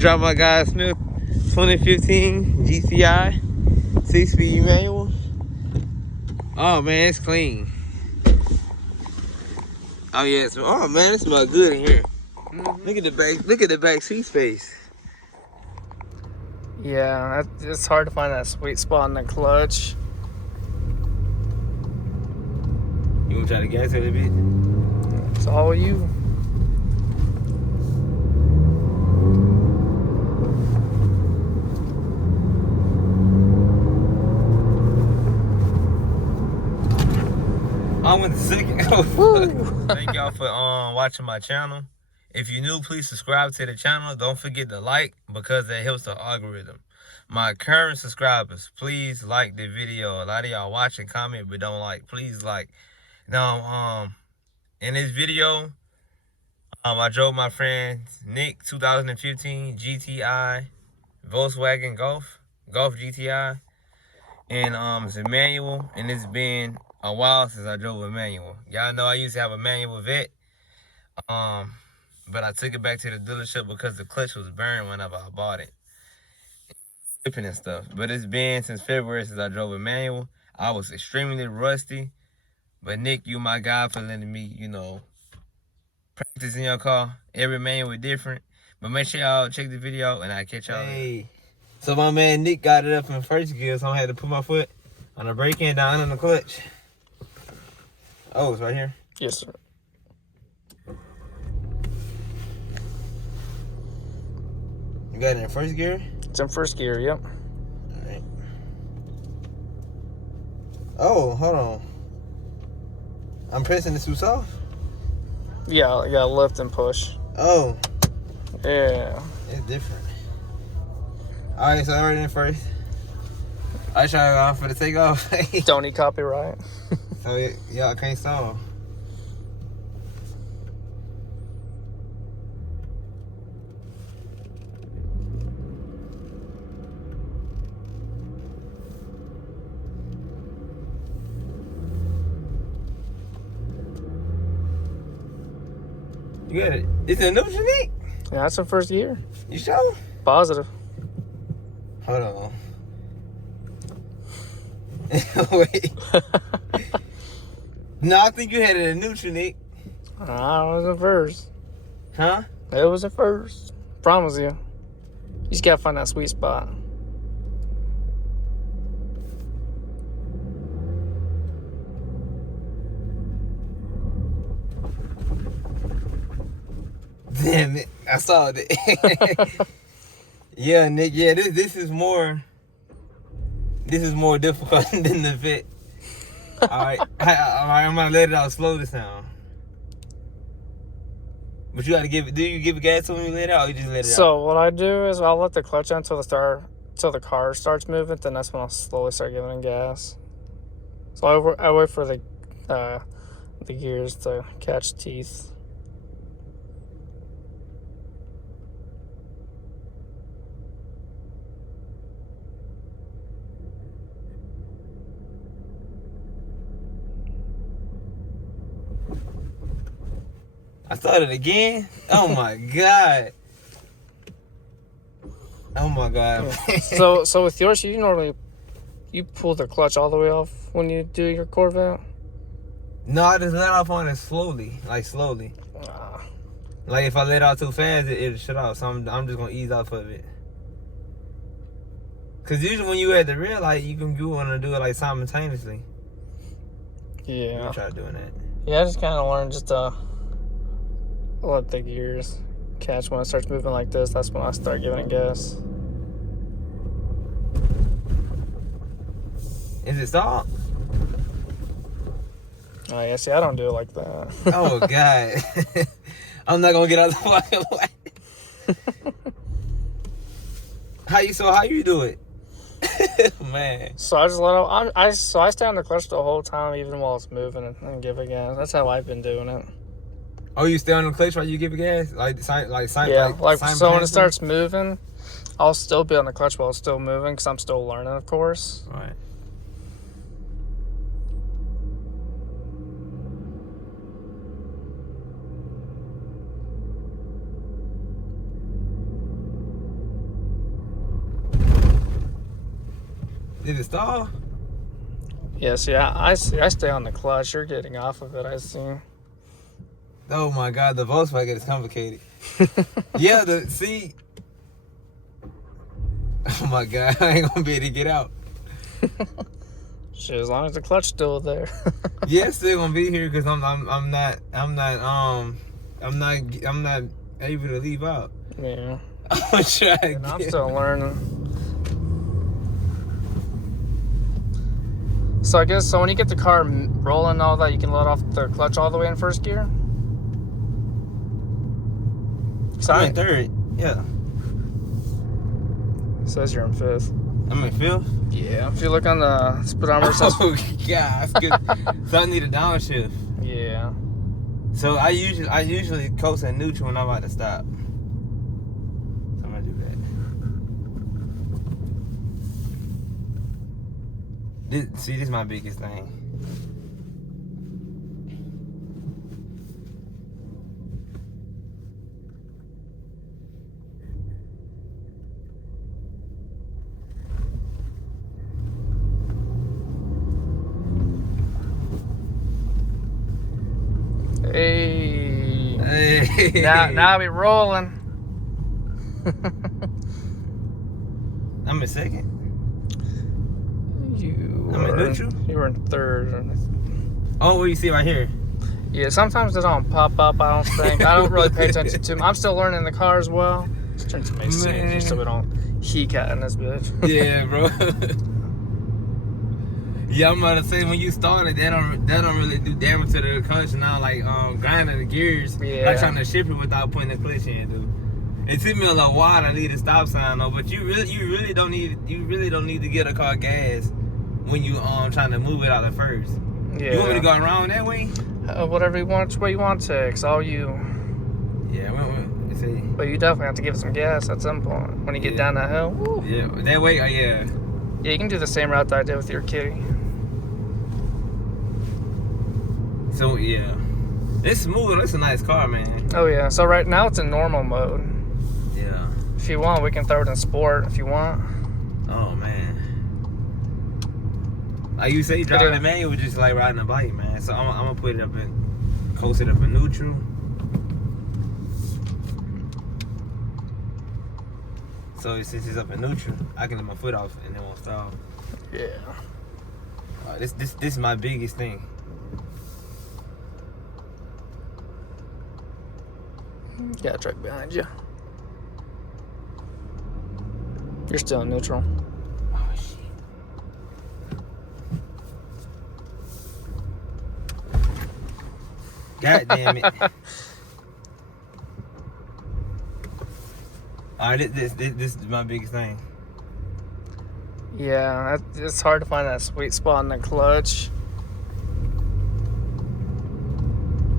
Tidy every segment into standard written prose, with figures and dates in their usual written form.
drop my guy Smith 2015 GTI 6-speed manual. Oh man, it's clean. Oh yeah, oh man, it smells good in here. Look at the back. Look at the back seat space. Yeah, it's hard to find that sweet spot in the clutch. You wanna try to gas it a bit? It's all you. I went to second. Oh, thank y'all for watching my channel. If you're new, please subscribe to the channel. Don't forget to like, because that helps the algorithm. My current subscribers, please like the video. A lot of y'all watch and comment but don't like. Please like. Now, in this video, I drove my friend Nick 2015 GTI Volkswagen Golf GTI, and it's a manual, and it's been a while since I drove a manual. Y'all know I used to have a manual vet, but I took it back to the dealership because the clutch was burned whenever I bought it, flipping and stuff. But it's been since February since I drove a manual. I was extremely rusty, but Nick, you my guy for letting me, you know, practice in your car. Every manual is different, but make sure y'all check the video and I'll catch y'all. Hey, so my man Nick got it up in first gear, so I had to put my foot on the brake and down on the clutch. Oh, it's right here? Yes, sir. You got it in first gear? It's in first gear, yep. Alright. Oh, hold on. I'm pressing this too soft? Yeah, you gotta lift and push. Oh. Yeah. It's different. Alright, so I already in first. I try to go off for the takeoff. Don't need copyright. So y'all can't stall. You got it. It's a neutral, Nick? Yeah, that's in first gear. You sure? Positive. Hold on. Wait. No, I think you had it in neutral, Nick. I was in first. Huh? It was in first. Promise you. You just gotta find that sweet spot. Damn it. I saw that. Yeah, Nick, yeah, this is more difficult than the fit. Alright, I'm gonna let it out slow this time. But you gotta give it, do you give it gas when you let it out, or you just let it out? So what I do is I'll let the clutch on until the car starts moving, then that's when I'll slowly start giving it gas. So I wait for the gears to catch teeth. I started again? Oh my God. Oh my God. Yeah. So with yours, you pull the clutch all the way off when you do your Corvette? No, I just let off on it slowly, like slowly. Like if I let out too fast, it'll shut off. So I'm just gonna ease off of it. Cause usually when you at the red light, you wanna do it like simultaneously. Yeah. Let me try doing that. Yeah, I just kind of learned just to let the gears catch. When it starts moving like this, that's when I start giving it gas. Is it stalled? Oh yeah, see, I don't do it like that. Oh God. I'm not gonna get out of the fucking way. How you do it? Man. So I just let it, I stay on the clutch the whole time, even while it's moving, and give it gas. That's how I've been doing it. Oh, you stay on the clutch while you give it gas? So when it starts moving, I'll still be on the clutch while it's still moving, because I'm still learning, of course. Right. Did it stall? Yeah, see, I stay on the clutch. You're getting off of it, I see. Oh my God, the Volkswagen is complicated. Yeah, see. Oh my God, I ain't gonna be able to get out. Shit, as long as the clutch still there. Yeah, it's still gonna be here because I'm not able to leave out. Yeah. I'm gonna try again. I'm still learning. So I guess when you get the car rolling and all that, you can let off the clutch all the way in first gear. So I'm in third. Yeah. It says you're in fifth. I'm in fifth. Yeah. If you look on the speedometer, it says. Oh God, that's good. So I need a downshift. Yeah. So I usually coast in neutral when I'm about to stop. So I'm gonna do that. This is my biggest thing. Hey. Now we rolling. I'm in second. I'm in neutral? You were in third. Oh, what you see right here? Yeah, sometimes they don't pop up, I don't think. I don't really pay attention to them. I'm still learning the car as well. Let's turn to make sense so we don't heat cat in this bitch. Yeah, bro. Yeah, I'm about to say when you started, that don't really do damage to the clutch now, like grinding the gears, like trying to shift it without putting the clutch in, dude. It took me a little while to leave the stop sign though, but you really don't need to get a car gas when you trying to move it out of first. Yeah. You want me to go around that way? Whatever you want, which way you want to take, it's all you. Yeah, let's see. But you definitely have to give it some gas at some point when you get down that hill. Woo. Yeah, that way, yeah. Yeah, you can do the same route that I did with your kitty. So yeah, it's smooth. It's a nice car, man. Oh yeah. So right now it's in normal mode. Yeah. If you want, we can throw it in sport. If you want. Oh man. Like you say, driving the manual was just like riding a bike, man. So I'm gonna put it up coast it up in neutral. So since it's up in neutral, I can let my foot off and it won't stall. Yeah. This is my biggest thing. Got a truck behind you. You're still in neutral. Oh shit. God damn it. Alright, this is my biggest thing. Yeah, it's hard to find that sweet spot in the clutch.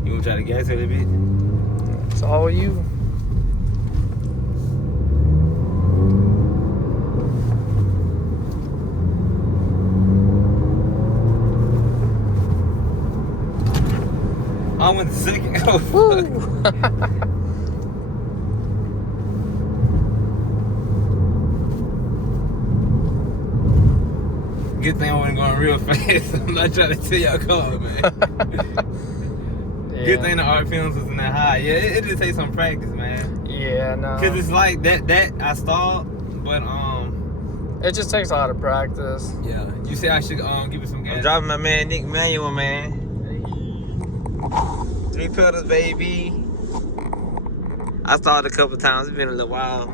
You wanna try to gas it a bit? It's all you. I went to second. Oh, Woo! Good thing I wasn't going real fast. I'm not trying to tell y'all car, man. Yeah. Good thing the RPMs wasn't that high. Yeah, it just takes some practice, man. Yeah, no. Cause it's like that I stalled, but it just takes a lot of practice. yeah. You say I should give it some gas. I'm driving my man Nick Manual, man. 3 pedals, baby. I stalled a couple times. It's been a little while.